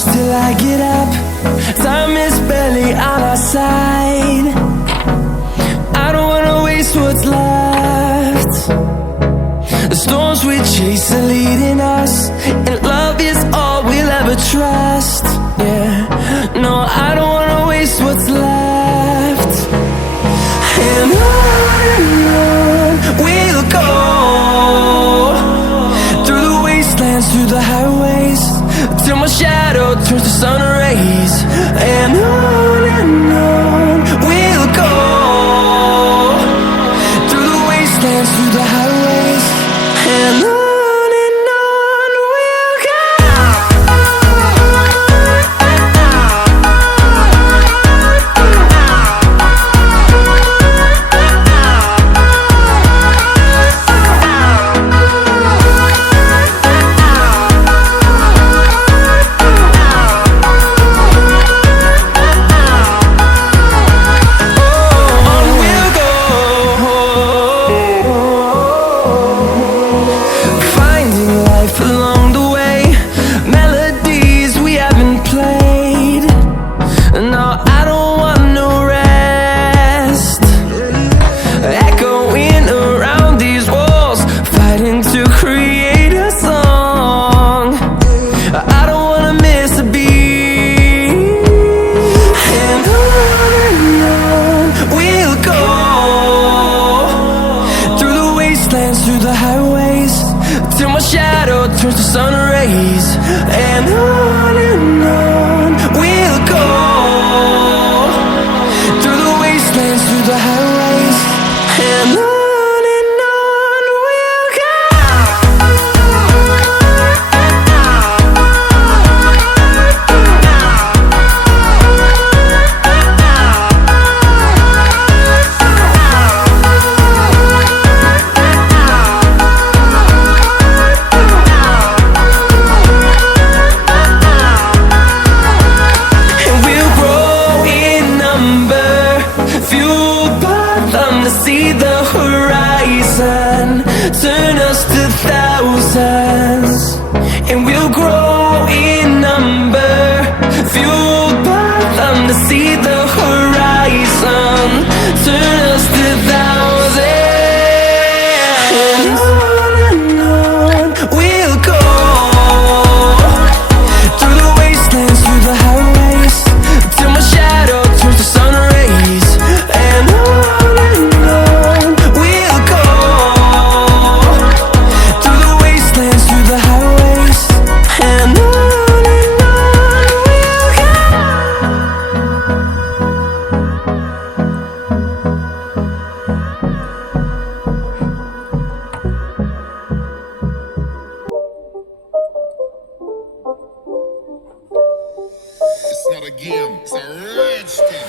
hours till I get up. Time is barely on our side. I don't wanna waste what's left. The storms we chase are leading us, and love is all we'll ever trust. Yeah, no, I don't wanna waste what's left. And on we'll go, through the wastelands, through the highways, till my shadow turns to sun rays. And on we'll go, through the wastelands, through the highways, and on we'll go. Along the way, melodies we haven't played. No, I don't want no rest. Echoing around these walls, fighting to create a song. I don't wanna miss a beat. And on we'll go, through the wastelands, through the highways, till my shadow turns to sun rays. And on we'll go, through the wastelands, through the highways, and on we'll go. See the horizon turn us to thousands, and we'll grow in number, fueled by them. To see the horizon turn us to thousands, and on we'll go, through the wastelands, through the highways, till my shadow turns to sun rays. And it's not a game, it's a rich thing.